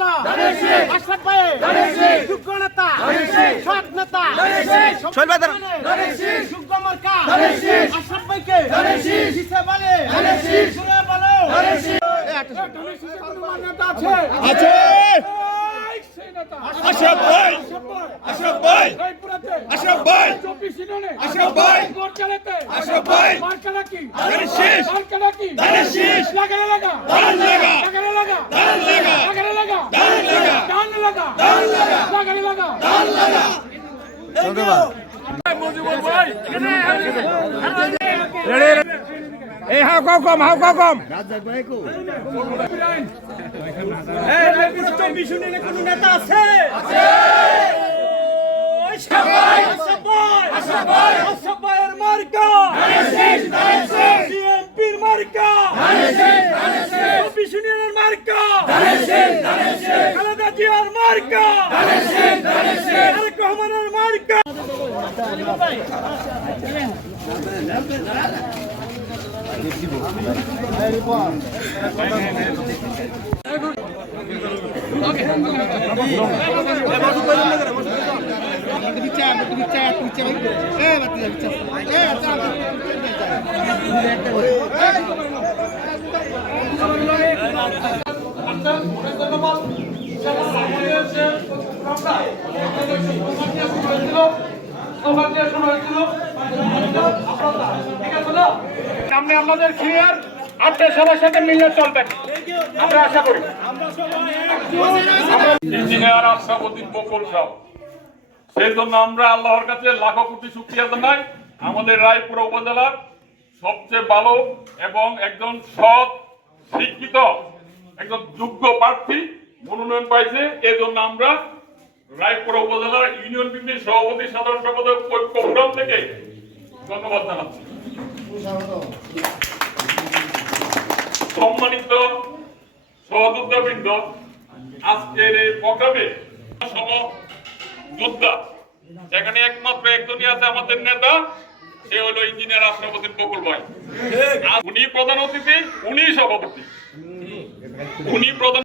বলো আশরাফ ভাই যোগ্য নেতা সৎ নেতা যোগ্য মার্কা আশরাফ ভাইকে জিতে বলে শুনে বলো নেতা আছে আশরাফ ভাই আশরাফ ভাই আশরাফ ভাই আশরাফ ভাই আশরাফ ভাই মার্কাটা কি শেষ মার্কাটা কি শেষ লাগা লাগা ডান লাগা লাগা লাগা ডান লাগা লাগা লাগা ডান লাগা ডান লাগা ডান লাগা লাগা লাগা ডান লাগা ধন্যবাদ মুজিবুর ভাই রেডি এই হাও কম রাজ্জাক ভাই কো এই নির্বাচন মিশনে কোন নেতা আছে আশরাফ ভাইয়ের মার্কা সিএমপির মার্কা মিশনের মার্কা খালেদা জিয়ার মার্কা তারেক রহমানের মার্কা সামনে আমাদের ক্লিয়ার আপনার সবার সাথে মিলে চলবেন আমরা আশা করি। ইঞ্জিনিয়ার আশরাফুদ্দিন বকুল সাহেব, সেই জন্য আমরা আল্লাহর কাছে লাখো কোটি শুকরিয়া জানাই। আমাদের রায়পুরা উপজেলার সবচেয়ে ভালো এবং একজন সৎ শিক্ষিত একজন যোগ্য প্রার্থী মনোনয়ন পাইছে। এই জন্য আমরা রায়পুরা উপজেলার ইউনিয়ন বিএনপির সভাপতি সাধারণ সম্পাদক ঐক্য ফোরাম থেকে ধন্যবাদ জানাচ্ছি। সম্মানিত সহযোদ্ধাবৃন্দ, আজকের এই প্রোগ্রামে যোদ্ধা এখানে একমাত্র একজনই আছে আমাদের নেতা, সে হলো ইঞ্জিনিয়ার আশরাফুদ্দিন বকুল ভাই। উনি প্রধান অতিথি, উনি সভাপতি, উনি প্রধান